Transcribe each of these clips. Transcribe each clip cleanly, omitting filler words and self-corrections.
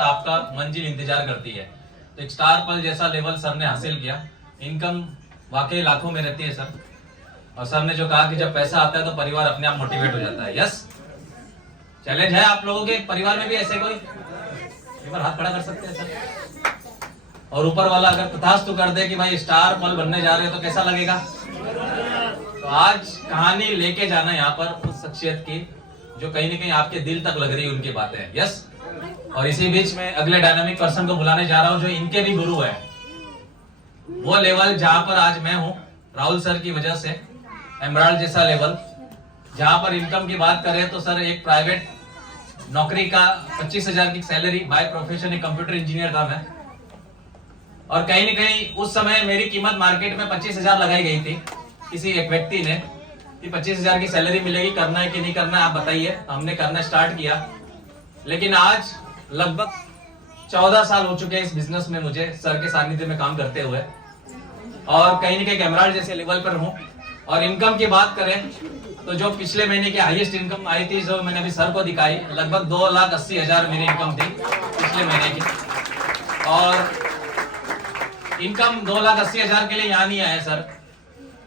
आपका मंजिल इंतजार करती है। तो एक स्टार पल जैसा लेवल सर ने हासिल किया। इनकम वाकई लाखों में रहती है सर, और सर ने जो कहा कि जब पैसा आता है तो परिवार अपने आप मोटिवेट हो जाता है। यस, चैलेंज है आप लोगों के परिवार में भी ऐसे कोई एक बार हाथ खड़ा कर सकते हैं सर? और ऊपर वाला अगर तथास्तु कर दे कि भाई स्टार पल बनने जा रहे हो तो कैसा लगेगा? तो आज कहानी लेके जाना यहाँ पर उस शख्सियत की जो कहीं ना कहीं आपके दिल तक लग रही है उनकी बातें। यस, और इसी बीच में अगले डायनामिक पर्सन को बुलाने जा रहा हूँ जो इनके भी गुरु है। वो लेवल जहां पर आज मैं हूँ राहुल सर की वजह से, एमराल्ड जैसा लेवल जहां पर इनकम की बात करें तो सर एक प्राइवेट नौकरी का 25,000 की सैलरी, बाय प्रोफेशन एक कंप्यूटर इंजीनियर था मैं। और कहीं न कहीं उस समय मेरी कीमत मार्केट में 25,000 लगाई गई थी किसी एक व्यक्ति ने कि 25,000 की सैलरी मिलेगी, करना है कि नहीं करना है आप बताइए। हमने करना स्टार्ट किया, लेकिन आज लगभग 14 साल हो चुके हैं इस बिजनेस में मुझे सर के सानिध्य में काम करते हुए, और कहीं न कहीं एमराल्ड जैसे लेवल पर हूँ। और इनकम की बात करें तो जो पिछले महीने की हाईएस्ट इनकम आई थी जो मैंने अभी सर को दिखाई, लगभग 2,80,000 मेरी इनकम थी पिछले महीने की। और इनकम 2,80,000 के लिए यहाँ नहीं आया सर,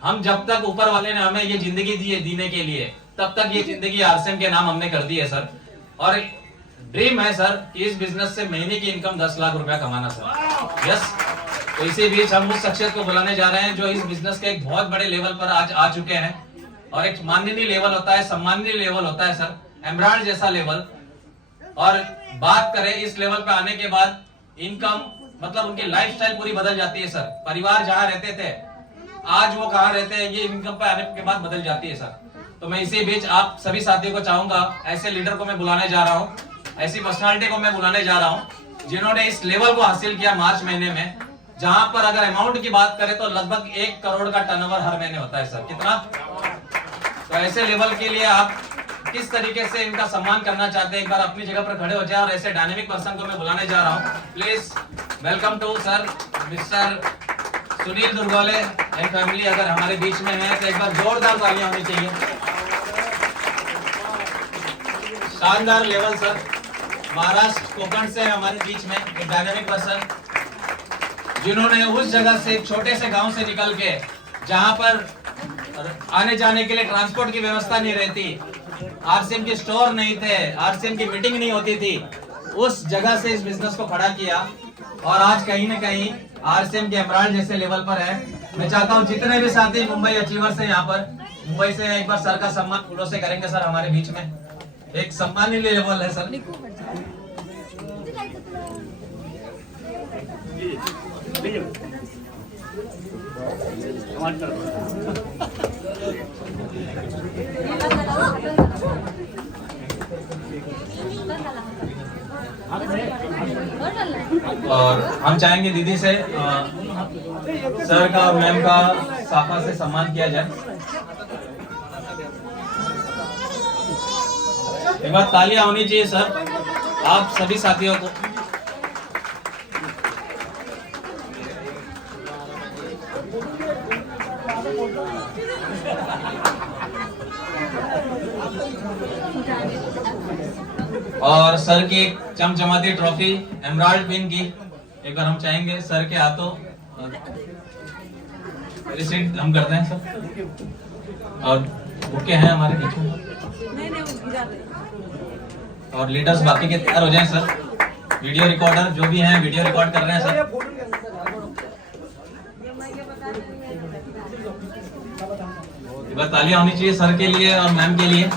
हम जब तक ऊपर वाले ने हमें ये जिंदगी दी है जीने के लिए तब तक ये जिंदगी आरसीएम के नाम हमने कर दी है सर। और ड्रीम है सर कि इस बिजनेस से महीने की इनकम 10 लाख रुपया कमाना सर। यस, तो इसी बीच हम उस शख्सियत को बुलाने जा रहे हैं जो इस बिजनेस के एक बहुत बड़े लेवल पर आज आ चुके हैं। और एक माननीय लेवल होता है, सम्माननीय लेवल होता है सर, एमराल्ड जैसा लेवल। और बात करें इस लेवल पे आने के बाद इनकम मतलब उनकी लाइफस्टाइल पूरी बदल जाती है सर। परिवार जहाँ रहते थे आज वो कहाँ रहते हैं, ये इनकम पे आने के बाद बदल जाती है सर। तो मैं इसी बीच आप सभी साथियों को चाहूंगा, ऐसे लीडर को मैं बुलाने जा रहा हूँ, ऐसी पर्सनालिटी को मैं बुलाने जा रहा हूँ जिन्होंने इस लेवल को हासिल किया मार्च महीने में, जहां पर अगर अमाउंट की बात करें तो लगभग 1 करोड़ का टर्नओवर हर महीने होता है सर। कितना? तो ऐसे लेवल के लिए आप किस तरीके से इनका सम्मान करना चाहते हैं, एक बार अपनी जगह पर खड़े हो जाए। और ऐसे डायनेमिक पर्सन को मैं बुलाने जा रहा हूँ। Please welcome to sir mister Sunil Durgole and family. अगर हमारे बीच में है तो एक बार जोरदार तालियां होनी चाहिए। शानदार लेवल सर, महाराष्ट्र कोकण से हमारे बीच में एक डायनेमिक पर्सन जिन्होंने उस जगह से छोटे से गांव से निकल के जहां पर आने जाने के लिए ट्रांसपोर्ट की व्यवस्था नहीं रहती, आरसीएम के स्टोर नहीं थे, आरसीएम की मीटिंग नहीं होती थी, उस जगह से इस बिजनेस को खड़ा किया और आज कहीं ना कहीं आरसीएम के एमराल्ड जैसे लेवल पर है। मैं चाहता हूं जितने भी साथी मुंबई अचीवर्स हैं यहाँ पर, मुंबई से एक बार सर का सम्मान फूलों से करेंगे सर। हमारे बीच में एक सम्मानीय लेवल है सर। और हम चाहेंगे दीदी से सर का और मैम का साफा से सम्मान किया जाए। एक बार तालियां होनी चाहिए सर आप सभी साथियों को। और सर की एक चमचमाती ट्रॉफी एमराल्ड पिन की एक बार हम चाहेंगे सर के हाथों रिसीट हम करते हैं सर। और बुके हैं हमारे बीच में और लीडर्स बाकी के तैयार हो जाएं सर। वीडियो रिकॉर्डर जो भी हैं वीडियो रिकॉर्ड कर रहे हैं सर। एक बार तालियां होनी चाहिए सर के लिए और मैम के लिए,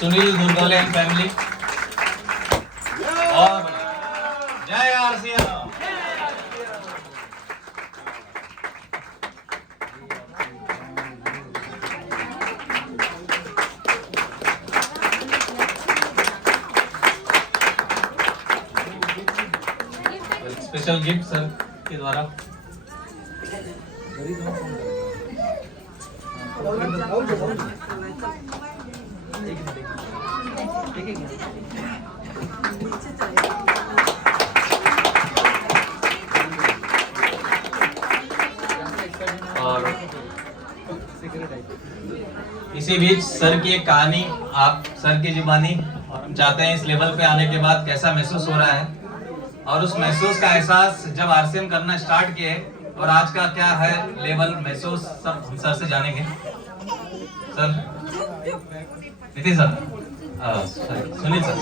सुनील दुर्गोले एंड फैमिली। और जय आरसीएम। स्पेशल गिफ्ट सर के द्वारा। और इसी बीच सर की एक कहानी आप सर की जुबानी, और हम चाहते हैं इस लेवल पे आने के बाद कैसा महसूस हो रहा है। और उस महसूस का एहसास जब आरसीएम करना स्टार्ट किए और आज का क्या है लेवल महसूस सब हम सर से जानेंगे। Sir Nitin sir, Sunil sir,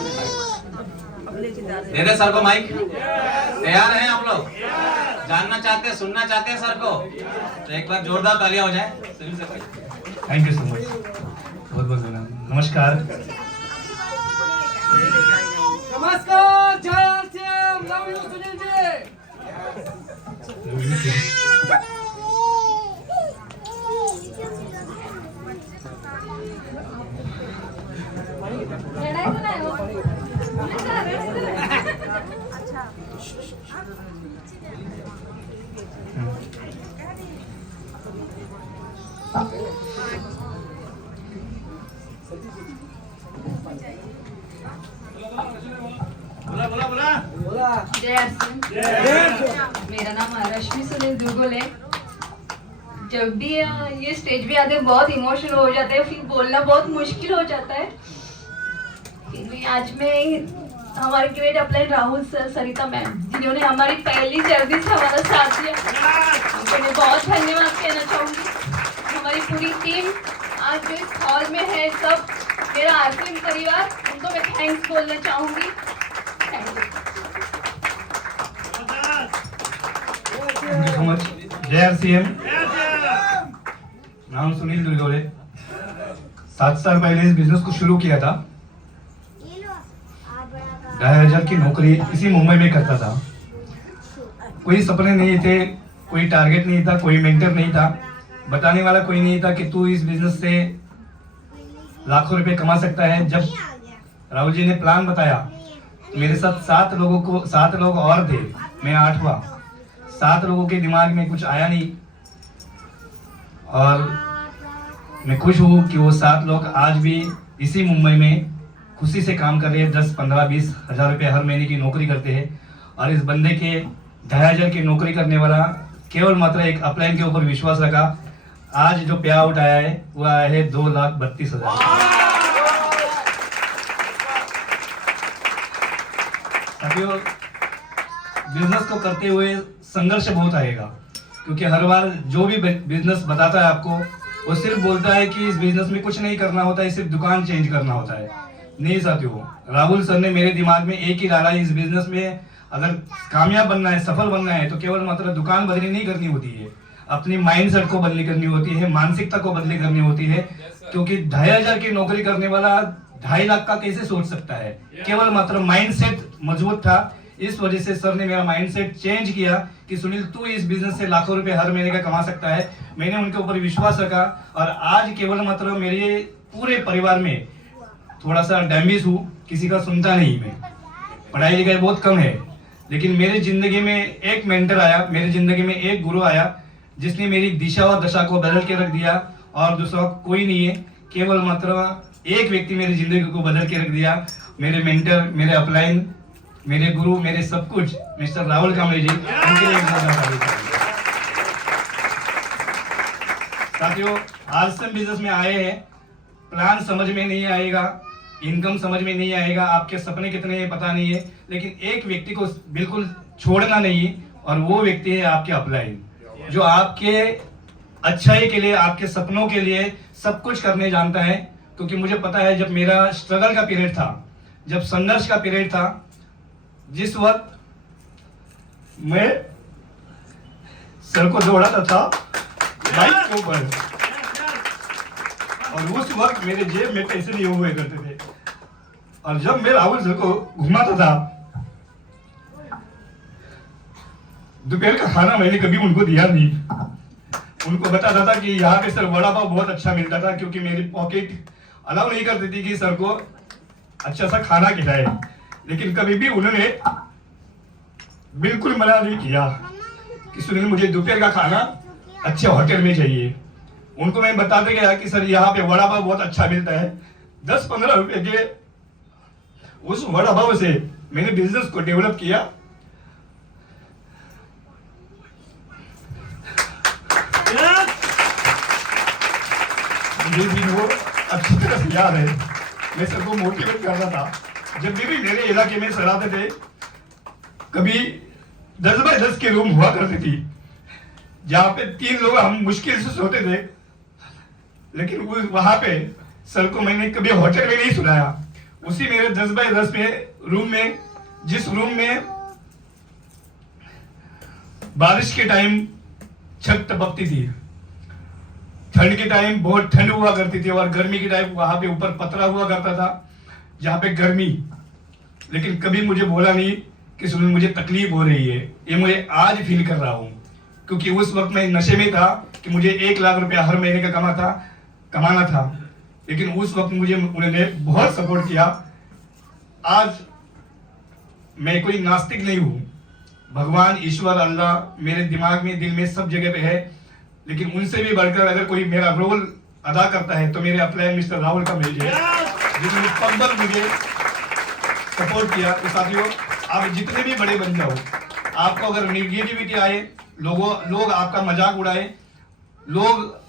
दे दे सर को माइक। तैयार हैं आप लोग? जानना चाहते हैं, सुनना चाहते हैं सर को? तो एक बार जोरदार तालियां हो जाए सुनील सर भाई। थैंक यू सो मच, बहुत बहुत धन्यवाद। नमस्कार, नमस्कार, जय RCM, love you Sunil ji. जय आरसीएम। मेरा नाम रश्मि सुनील दुर्गुल है। जब भी ये स्टेज पे आते हैं बहुत इमोशनल हो जाते हैं, फिर बोलना बहुत मुश्किल हो जाता है। फिर भी आज मैं हमारे ग्रेट अपलाइन राहुल सर, सरिता मैम, जिन्होंने हमारी पहली जर्नी से हमारा साथ दिया, उनको मैं बहुत धन्यवाद कहना चाहूँगी। हमारी पूरी टीम आज जो इस हॉल में है, सब मेरा आरसीएम परिवार, उनको मैं थैंक्स बोलना चाहूँगी। Thank you so much. जय आरसीएम। नाम सुनील दुर्गोले। 7 साल पहले इस बिजनेस को शुरू किया था। 2,500 की नौकरी इसी मुंबई में करता था। कोई सपने नहीं थे, कोई टारगेट नहीं था, कोई मेंटर नहीं था, बताने वाला कोई नहीं था कि तू इस बिजनेस से लाखों रुपए कमा सकता है। जब राहुल जी ने प्लान बताया, मेरे साथ 7 लोग और थे, मैं 8वां। 7 लोगों के दिमाग में कुछ आया नहीं, और मैं खुश हूँ कि वो 7 लोग आज भी इसी मुंबई में खुशी से काम कर रहे हैं। 10, 15, 20 हज़ार रुपये हर महीने की नौकरी करते हैं। और इस बंदे के 2,500 की नौकरी करने वाला केवल मात्र एक अपलाइन के ऊपर विश्वास रखा। आज जो पे आउट आया है वो आया है 2,32,000। साथियों, बिजनेस को करते हुए संघर्ष बहुत आएगा, क्योंकि हर बार जो भी बिजनेस बताता है आपको, वो सिर्फ बोलता है कि इस बिजनेस में कुछ नहीं करना होता है, सिर्फ दुकान चेंज करना होता है। नहीं साथियों, राहुल सर ने मेरे दिमाग में एक ही डाला, इस बिजनेस में अगर कामयाब बनना है, सफल बनना है, तो केवल मात्र दुकान बदली नहीं करनी होती है, अपनी माइंडसेट को बदली करनी होती है, मानसिकता को बदली करनी होती है। क्योंकि 2,500 की नौकरी करने वाला 2.5 लाख का कैसे सोच सकता है? केवल मात्र माइंडसेट मजबूत था। इस वजह से सर ने मेरा माइंडसेट चेंज किया कि सुनील, तू इस बिजनेस से लाखों रुपए हर महीने का कमा सकता है। मैंने उनके ऊपर विश्वास रखा, और आज केवल मात्र मेरे पूरे परिवार में थोड़ा सा डैमेज हूँ, किसी का सुनता नहीं मैं। पढ़ाई लिखाई बहुत कम है, लेकिन मेरी जिंदगी में एक मेंटर आया, मेरी जिंदगी में एक गुरु आया, जिसने मेरी दिशा और दशा को बदल के रख दिया। और दूसरा कोई नहीं है, केवल मात्र एक व्यक्ति मेरी जिंदगी को बदल के रख दिया। मेरे मेंटर, मेरे अपलाइन, मेरे गुरु, मेरे सब कुछ, मिस्टर राहुल कांबले जी, उनके लिए एक जोरदार ताली। साथियों, आरसीएम बिजनेस में आए हैं, प्लान समझ में नहीं आएगा, इनकम समझ में नहीं आएगा, आपके सपने कितने हैं पता नहीं है, लेकिन एक व्यक्ति को बिल्कुल छोड़ना नहीं, और वो व्यक्ति है आपके अपलाइन, जो आपके अच्छाई के लिए, आपके सपनों के लिए सब कुछ करने जानता है। क्योंकि मुझे पता है, जब मेरा स्ट्रगल का पीरियड था, जब संघर्ष का पीरियड था, जिस वक्त मैं सर को दौड़ाता था बाइक के ऊपर, और उस वक्त मेरे जेब में पैसे नहीं हुए करते थे, और जब मैं राहुल सर को घुमाता था, दोपहर का खाना मैंने कभी उनको दिया नहीं। उनको बताता था कि यहाँ पे सर वड़ा पाव बहुत अच्छा मिलता था, क्योंकि मेरी पॉकेट अलाउ नहीं करती थी कि सर को अच्छा सा खाना खिलाए। लेकिन कभी भी उन्होंने बिल्कुल मना नहीं किया कि सुनील, मुझे दोपहर का खाना अच्छे होटल में चाहिए। उनको मैं बताते गया कि सर यहाँ पे वड़ा पाव बहुत अच्छा मिलता है। 10-15 रुपए के उस वड़ा पाव से मैंने बिजनेस को डेवलप किया। मुझे भी वो अच्छी तरह से याद है, मैं सर को मोटिवेट करता था। जब भी मेरे इलाके में सर आते थे, कभी 10 बाय 10 के रूम हुआ करती थी, जहाँ पे 3 लोग हम मुश्किल से सोते थे। लेकिन वहां पे सर को मैंने कभी होटल में नहीं सुनाया। उसी मेरे 10 बाय 10 में रूम में, जिस रूम में बारिश के टाइम छत टपकती थी, ठंड के टाइम बहुत ठंड हुआ करती थी, और गर्मी के टाइम वहां पे ऊपर पतरा हुआ करता था जहाँ पे गर्मी। लेकिन कभी मुझे बोला नहीं कि सुनील मुझे तकलीफ हो रही है। ये मुझे आज फील कर रहा हूँ, क्योंकि उस वक्त मैं नशे में था कि मुझे 1 लाख रुपया हर महीने का कमाना था। लेकिन उस वक्त मुझे उन्होंने बहुत सपोर्ट किया। आज मैं कोई नास्तिक नहीं हूँ। भगवान, ईश्वर, अल्लाह मेरे दिमाग में, दिल में, सब जगह पे है। लेकिन उनसे भी बढ़कर अगर कोई मेरा रोल अदा करता है तो मेरे अपलाइन मिस्टर राहुल का मिल जाए, जिन्होंने पग मुझे सपोर्ट किया। तो साथियों, आप जितने भी बड़े बन जाओ, आपको अगर निगेटिविटी आए, लोग आपका मजाक उड़ाए, लोग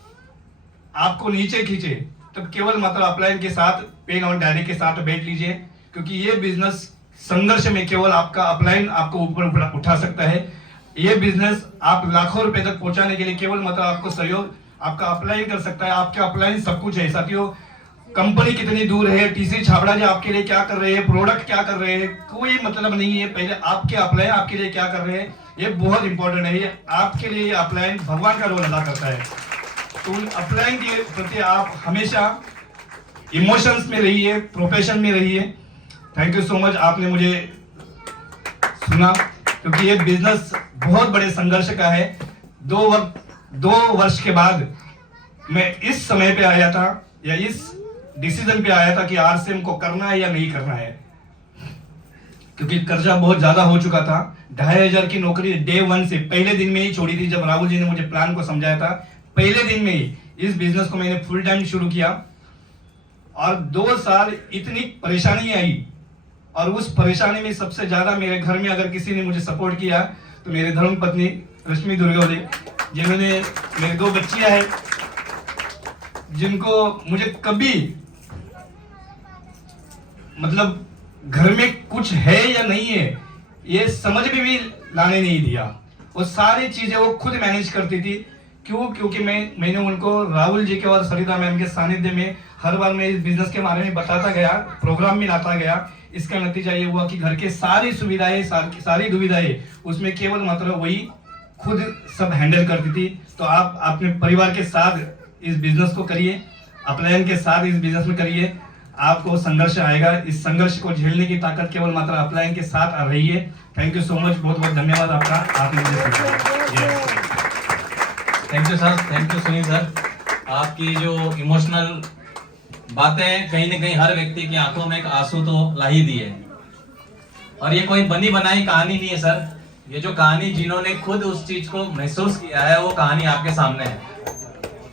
आपको नीचे खींचे, तब केवल मात्र अपलाइन के साथ, पेन और डायरी के साथ बैठ लीजिए, क्योंकि ये बिजनेस संघर्ष में केवल आपका अपलाइन आपको ऊपर उठा सकता है। ये बिजनेस आप लाखों रुपए तक पहुंचाने के लिए केवल मतलब आपको सहयोग आपका अपलाइन कर सकता है। आपके अपलाइन सब कुछ है। साथियों, कंपनी कितनी दूर है, टीसी छाबड़ा जी आपके लिए क्या कर रहे हैं, प्रोडक्ट क्या कर रहे हैं, कोई मतलब नहीं है। पहले आपके अपलाइन आपके लिए क्या कर रहे हैं, ये बहुत इंपॉर्टेंट है। ये आपके लिए अपलाइन भगवान का रोल अदा करता है। तो उन अपलाइन के प्रति आप हमेशा इमोशंस में रहिए, प्रोफेशन में रहिए। थैंक यू सो मच, आपने मुझे सुना, क्योंकि ये बिजनेस बहुत बड़े संघर्ष का है। 2 वर्ष के बाद मैं इस समय पे आया था, या इस डिसीजन पे आया था कि आरसीएम को करना है या नहीं करना है, क्योंकि कर्जा बहुत ज्यादा हो चुका था। 2500 की नौकरी डे 1 से, पहले दिन में ही छोड़ी थी। जब राहुल जी ने मुझे प्लान को समझाया था, पहले दिन में ही इस बिजनेस को मैंने फुल टाइम शुरू किया। और 2 साल इतनी परेशानी आई, और उस परेशानी में सबसे ज्यादा मेरे घर में अगर किसी ने मुझे सपोर्ट किया तो मेरे धर्म पत्नी रश्मि दुर्गोले, जिन्होंने, मेरे 2 बच्चियां हैं, जिनको मुझे कभी मतलब घर में कुछ है या नहीं है ये समझ भी लाने नहीं दिया। वो सारी चीजें वो खुद मैनेज करती थी। क्यों? क्योंकि मैंने उनको राहुल जी के और सरिता मैम के सानिध्य में हर बार मैं इस बिजनेस के बारे में बताता गया, प्रोग्राम में लाता गया। इसका नतीजा ये हुआ कि घर के सारी सुविधाएं, सारी दुविधाएं उसमें केवल मात्र वही खुद सब हैंडल करती थी। तो आप अपने परिवार के साथ इस बिजनेस को करिए, अपलाइन के साथ इस बिजनेस में करिए, आपको संघर्ष आएगा। इस संघर्ष को झेलने की ताकत केवल मात्र अपलाइन के साथ आ रही है। थैंक यू सो मच, बहुत बहुत धन्यवाद आपका, आपने मुझे सुना। Thank you sir, thank you Sunil sir. आपकी जो इमोशनल बातें कहीं ना कहीं हर व्यक्ति की आंखों में एक आंसू तो ला ही दिए। और ये कोई बनी बनाई कहानी नहीं है सर, ये जो कहानी जिन्होंने खुद उस चीज को महसूस किया है वो कहानी आपके सामने है।